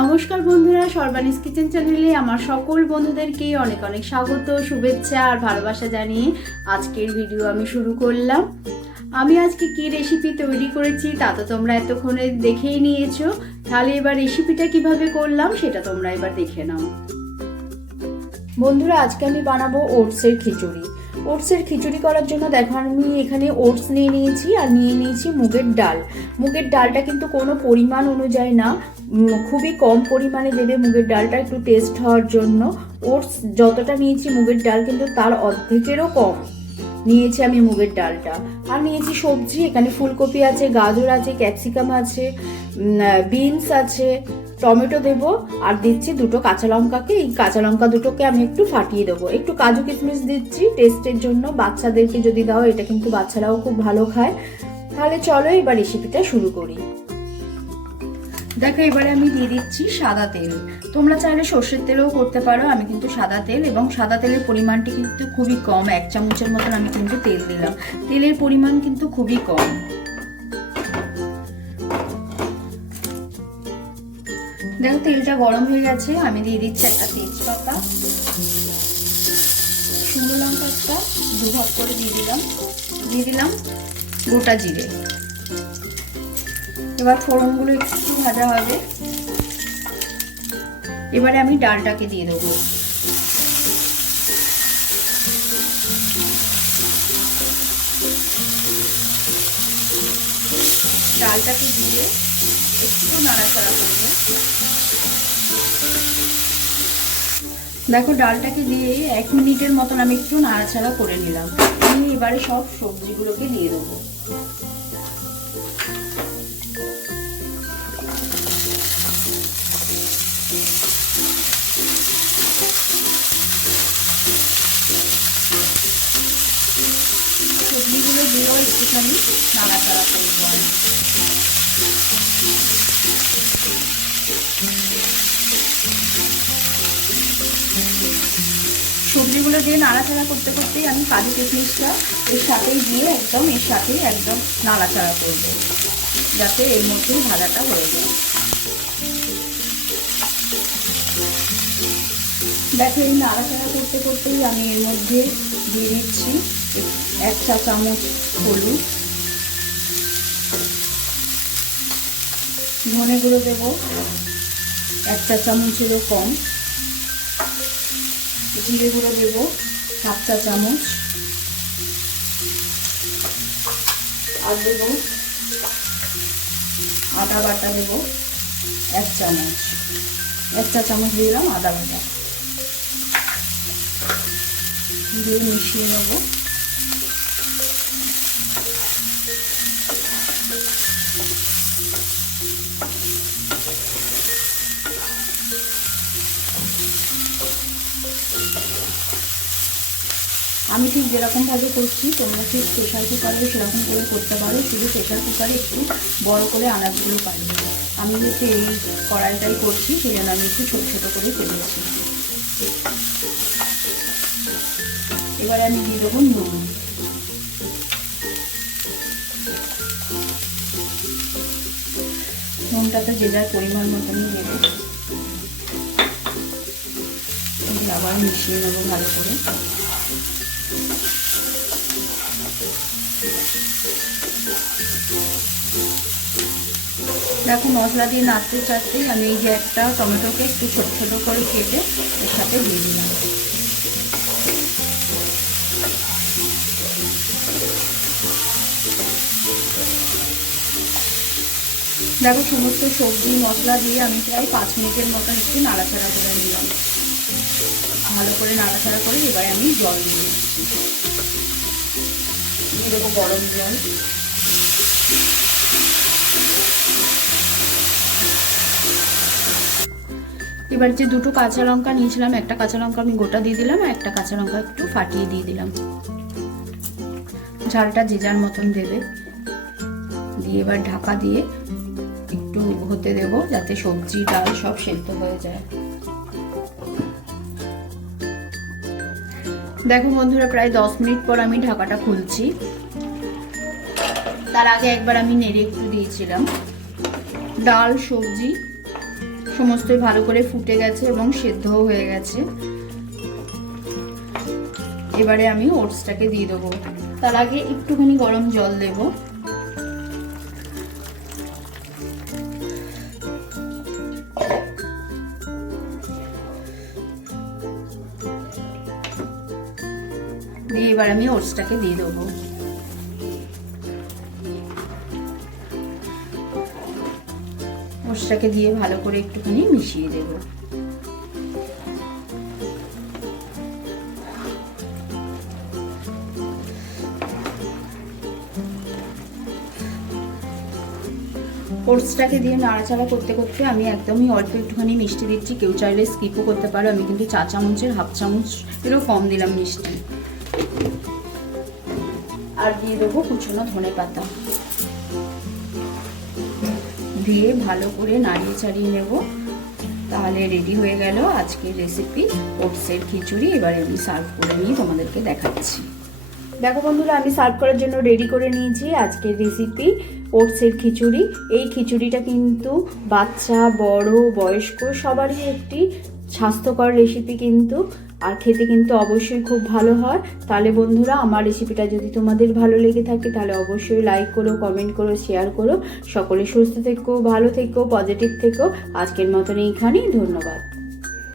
নমস্কার বন্ধুরা, সর্বানিস কিচেন চ্যানেলে আমার সকল বন্ধুদেরকে অনেক অনেক স্বাগত, শুভেচ্ছা আর ভালোবাসা জানিয়ে আজকের ভিডিও আমি শুরু করলাম। আমি আজকে কি রেসিপি তৈরি করেছি তা তো তোমরা এতক্ষণে দেখেই নিয়েছো। তাহলে এবার রেসিপিটা কীভাবে করলাম সেটা তোমরা এবার দেখে নাও। বন্ধুরা, আজকে আমি বানাবো ওটসের খিচুড়ি। ওটসের খিচুড়ি করার জন্য দেখো আমি এখানে ওটস নিয়ে নিয়েছি আর নিয়ে নিয়েছি মুগের ডাল। মুগের ডালটা কিন্তু কোনো পরিমাণ অনুযায়ী না খুবই কম পরিমাণে দেবে মুগের ডালটা একটু টেস্ট হওয়ার জন্য। ওটস যতটা নিয়েছি মুগের ডাল কিন্তু তার অর্ধেকেরও কম নিয়েছি আমি মুগের ডালটা। আর নিয়েছি সবজি, এখানে ফুলকপি আছে, গাজর আছে, ক্যাপসিকাম আছে বিনস আছে টমেটো দেবো আর দিচ্ছি দুটো কাঁচা লঙ্কাকে। এই কাঁচা লঙ্কা দুটোকে আমি একটু ফাটিয়ে দেবো। একটু কাজু কিশমিশ দিচ্ছি টেস্টের জন্য। বাচ্চাদেরকে যদি দাও, এটা কিন্তু বাচ্চারাও খুব ভালো খায়। তাহলে চলো এবার রেসিপিটা শুরু করি। দেখো, এবারে আমি দিয়ে দিচ্ছি সাদা তেল। তোমরা চাইলে সর্ষের তেলেও করতে পারো, আমি কিন্তু সাদা তেল এবং সাদা তেলের পরিমাণটি কিন্তু খুবই কম, এক চামচের মতন আমি কিন্তু তেল দিলাম। তেলের পরিমাণ কিন্তু খুবই কম। দেখো, তেলটা গরম হয়ে গেছে। আমি দিয়ে দিচ্ছি একটা তেজপাতা। শুকনো লঙ্কা একটা দু ভাগ করে দিয়ে দিলাম। দিয়ে দিলাম গোটা জিরে। এবার ফোড়নগুলো একটু ভাজা হবে। এবারে আমি ডালটাকে দিয়ে দেবো। ডালটাকে দিয়ে একটু নাড়াচাড়া করব। দেখো, ডালটাকে দিয়ে এক মিনিটের মতন আমি একটু নাড়াচাড়া করে নিলাম। আমি এবারে সব সবজিগুলোকে দিয়ে দেবো। সবজিগুলো দিয়েও একটুখানি নাড়াচাড়া করব আমি। সবজিগুলো দিয়ে নাড়াচাড়া করতে করতেই আমি কাজু কিশমিশটা এর সাথেই দিয়ে একদম, এর সাথেই একদম নাড়াচাড়া করব। যাতে এর মধ্যেই ভাজাটা হয়ে যায়। দেখো, এই নাড়াচাড়া করতে করতেই আমি এর মধ্যে দিয়ে দিচ্ছি এক চা চামচ হলুদ। ধনে গুঁড়ো দেবো, এক চা চামচেরও কম। জিরে গুঁড়ো দেবো হাফ চা, চামচ। আর দেব আদা বাটা দেব, এক চামচ। এক চা, চামচ দিলাম আদা বাটা। দিয়ে মিশিয়ে নেব। আমি ঠিক যেরকমভাবে করছি, তোমরা ঠিক প্রেশার কুকারে সেরকম করে করতে পারো, শুধু প্রেশার কুকারে একটু বড় করে আনাজগুলো পারবে। আমি যেহেতু এই কড়াইটাই করছি, সেই জন্য আমি একটু ছোটো ছোটো করে করেছি এবারে আমি দিয়ে দেবো নুন। নুনটাতে যে যার পরিমাণ মতনই দেবো। আবার মিশিয়ে নেব ভালো করে। দেখো মশলা দিয়ে নাড়তে চাড়তেই আমি এই যে একটা টমেটোকে একটু ছোট ছোট করে কেটে এর সাথে দিয়ে দিলাম। দেখো সমস্ত সবজি, মশলা দিয়ে আমি প্রায় পাঁচ মিনিটের মতন একটু নাড়াচাড়া করে নিলাম। ভালো করে নাড়াচাড়া করে এবারে আমি জল দিয়ে দিচ্ছি দিয়ে গরম জল। এবার যে দুটো কাঁচা লঙ্কা নিয়েছিলাম, একটা কাঁচা লঙ্কা আমি গোটা দিয়ে দিলাম আর একটা কাঁচা লঙ্কা একটু ফাটিয়ে দিয়ে দিলাম। ঝালটা যে যার মতন দেবে। দিয়ে এবার ঢাকা দিয়ে একটু হতে দেব যাতে সবজি, ডাল সব সেদ্ধ হয়ে যায়। দেখো বন্ধুরা, প্রায় দশ মিনিট পর আমি ঢাকাটা খুলছি। তার আগে একবার আমি নেড়ে একটু দিয়েছিলাম। ডাল, সবজি সমস্তই ভালো করে ফুটে গেছে এবং সেদ্ধও হয়ে গেছে। এবারে আমি ওটসটাকে দিয়ে দেবো। তার আগে একটুখানি গরম জল দেব। দিয়ে এবার আমি ওটসটাকে দিয়ে দেবো। ওটসটাকে দিয়ে ভালো করে একটুখানি মিশিয়ে দেবো। ওটসটাকে দিয়ে নাড়াচাড়া করতে করতে আমি একদমই অল্প একটুখানি মিষ্টি দিচ্ছি। কেউ চাইলে স্কিপও করতে পারো। আমি কিন্তু চা চামচের, হাফ চামচ এরও কম দিলাম মিষ্টি। আর দিয়ে দেবো কুচনো ধনে পাতা দিয়ে ভালো করে নাড়িয়ে চাড়িয়ে নেব। তাহলে রেডি হয়ে গেল আজকের রেসিপি ওটসের খিচুড়ি, এবারে আমি সার্ভ করে নিয়ে তোমাদেরকে দেখাচ্ছি। দেখো বন্ধুরা, আমি সার্ভ করার জন্য রেডি করে নিয়েছি আজকের রেসিপি ওটসের খিচুড়ি। এই খিচুড়িটা কিন্তু বাচ্চা, বড়, বয়স্ক সবারই একটি স্বাস্থ্যকর রেসিপি কিন্তু। আর খেতে কিন্তু অবশ্যই খুব ভালো হয়। তাহলে বন্ধুরা, আমার রেসিপিটা যদি তোমাদের ভালো লেগে থাকে, তাহলে অবশ্যই লাইক করো কমেন্ট করো শেয়ার করো। সকলে সুস্থ থেকো, ভালো থেকো পজিটিভ থেকো। আজকের মতন এইখানেই, ধন্যবাদ।